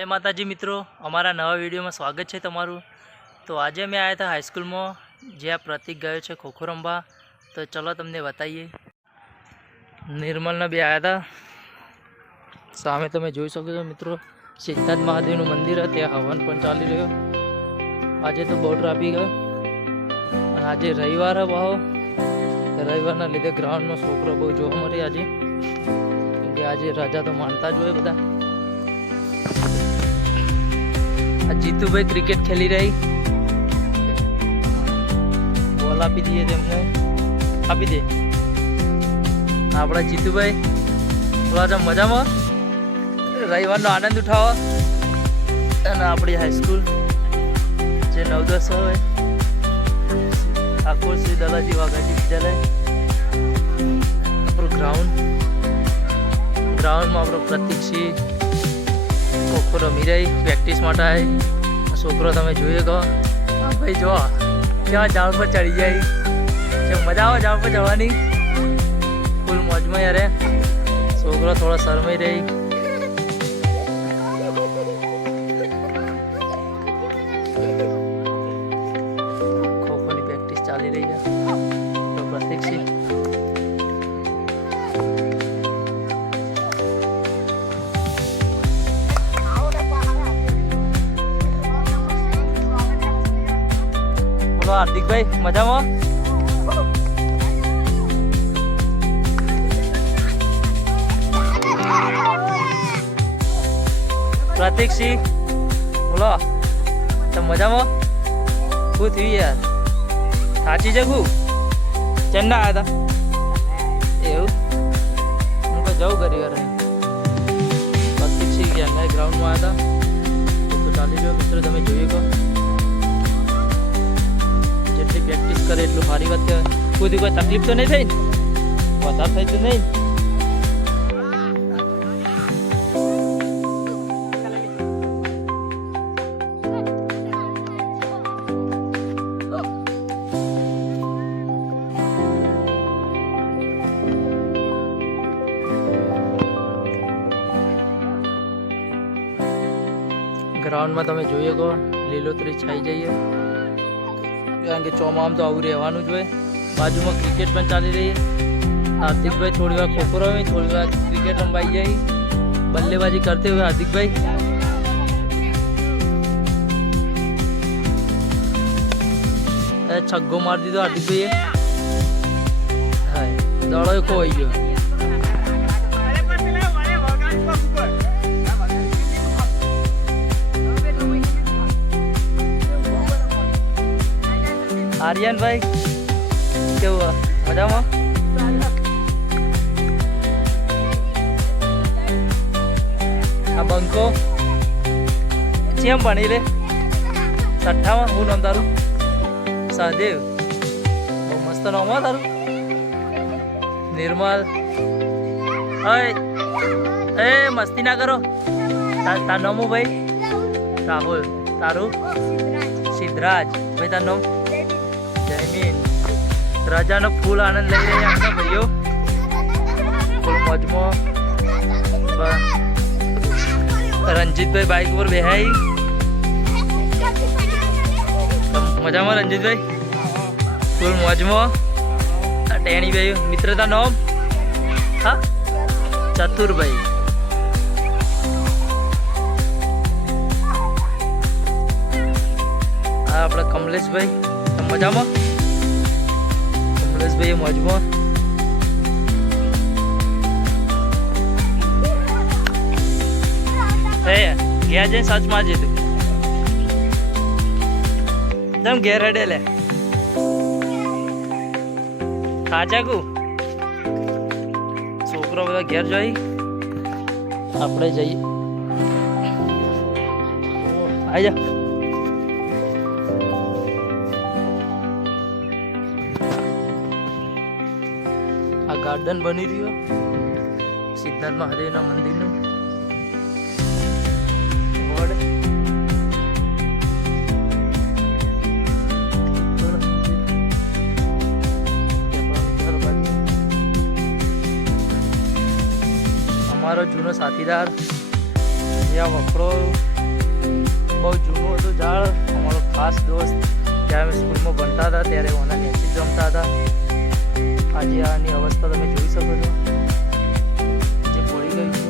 जय माताजी मित्रों, अमरा नवा वीडियो में स्वागत है तमारू। तो आज मैं आया था हाईस्कूल में ज्याँ प्रतीक गयो है खो खो रमवा। तो चलो तमने बताइए। निर्मल ने भी आया था सामे तमे जोई सको छो मित्रों। सिद्धार्थ महादेव मंदिर है त्या हवन पण चाली रह्यो। आज तो बहुत ट्राफिक है और आज रविवार है बहु रविवार लीधे ग्राउंड में छोकरो बहु जोवा मळे आज, क्योंकि आज रजा तो मानता ज होय बधा। जीतू भाई क्रिकेट खेली रही, बॉल आपी दिए तेमने आपी दे। आपड़ा जीतू भाई थोड़ा सा मजा में रविवार आनंद उठावा। अपनी हाईस्कूल जे 9-10 है ठाकुर श्री दलाजी वाघाजी विद्यालय। ग्राउंड में आप प्रतीक सिंह खो रमी रही प्रेक्टिस माटे आए। छोकरो तमे जोईए गो भाई जो क्या झाड़ पर चढ़ी जाए, जो मजा आवे झाड़ पर चढ़वानी फूल मौज में यार। छोकरो थोड़ा शरमाई रही। खो खो की प्रेक्टिस चाली रही है। तो प्रतीक सिंह हार्दिक भाई मजा में प्रतीक सिंह बोलो तो मजा में खुद हुई यार। साची जगह चेन्नई आया था एवं उनको जाऊ करी यार। प्रतीक सिंह चेन्नई ग्राउंड में आया था। तो चाली जो मित्रों तमे जोईए को જેટલી પ્રેક્ટિસ કરે એટલું સારી વાત કહેવાય। કોઈ તકલીફ તો નહીં થઈ ને, વધારે થઈ તો નહીં। ગ્રાઉન્ડ માં તમે જોઈએ કો લીલોતરી છાઈ જઈએ, કારણ કે ચોમામ તો આવું રહેવાનું જ હોય। બાજુમાં ક્રિકેટ પણ ચાલી રહી है। हार्दिक भाई थोड़ी बार खो खो रमी, थोड़ी बार क्रिकेट रमवाई जाए। बल्लेबाजी करते हुए हार्दिक भाई छग्गो मार दीधो हार्दिक भाई। दड़ो खोई गयो। आर्यन भाई क्या हुआ मजा में? आ बंको चेम बनी रे सट्ठा में हूँ नाम तारू सहदेव बहुत मस्त नाम है तारू। निर्मल ए मस्ती ना करो। तार नाम भाई राहुल, तारू सिद्धराज भाई तार नाम जयमीन। राजा नो फूल आनंद ले रहे हैं भाइयों, फूल मौज में। रंजीत भाई बाइक पर बेहाई मजा में। रंजीत भाई फूल मौज में। टेणी भाई मित्रता नाम हाँ चतुर भाई। अपना कमलेश भाई मजा में। कमलेश भाई मौज में। गया जाए सच मारजे तू तम घेर हडे ले खाजा को छोकरो बधा घेर जाई आपणे जाइए। आई जा आ गार्डन बनी रह्यो सिद्धार्थ महादेव ना मंदिर नु। हमारो जूनो साथीदार या वखड़ो બહુ જૂનું હતું ઝાડ. અમારો ખાસ દોસ્ત જ્યારે અમે સ્કૂલમાં ભણતા હતા ત્યારે ઓના નીચે જ રમતા હતા. આજે આની અવસ્થા તમે જોઈ શકો છો, જે પડી ગઈ છે.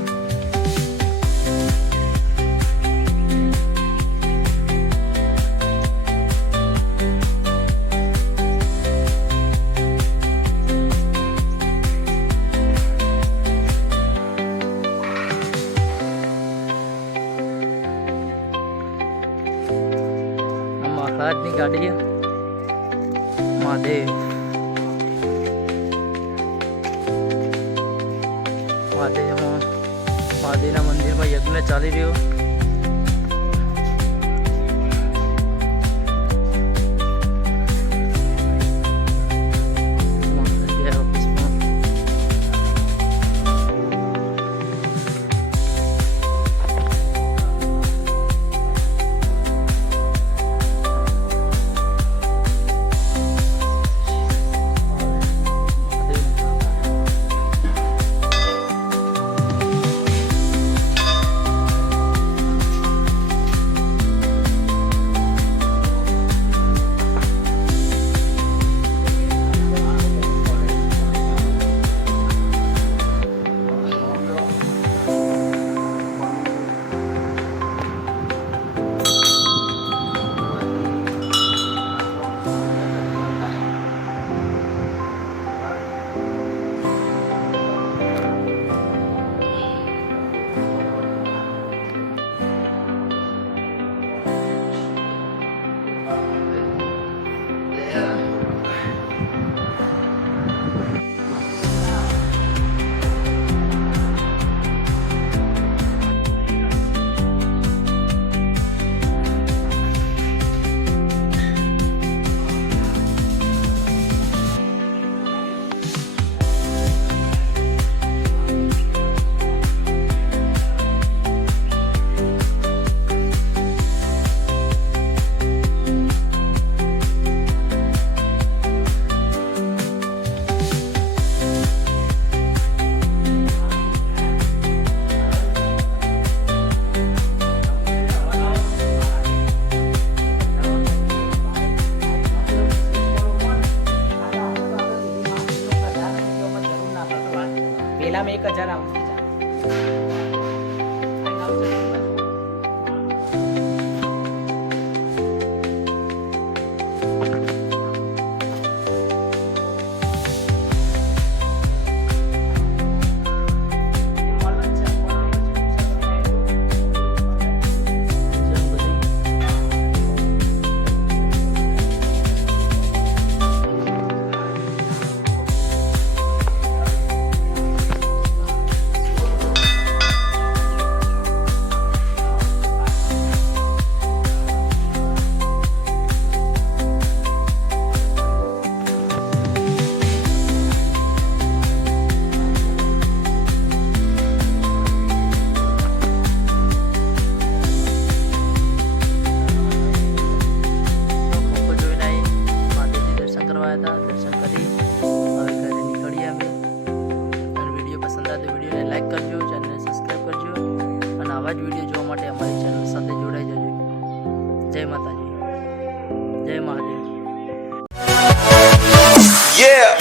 મહારાજની ગાડી મહાદેવના મંદિરમાં યજ્ઞ ચાલી રહ્યો. પેલા મેં 1000 આવતી જાય. દર્શન કરી હવે ઘરે નીકળીએ અમે. અને વિડીયો પસંદ આવે તો વિડીયોને લાઈક કરજો, ચેનલને સબસ્ક્રાઈબ કરજો અને આવા જ વિડીયો જોવા માટે અમારી ચેનલ સાથે જોડાઈ જજો. જય માતાજી, જય મહાદેવ. Yeah.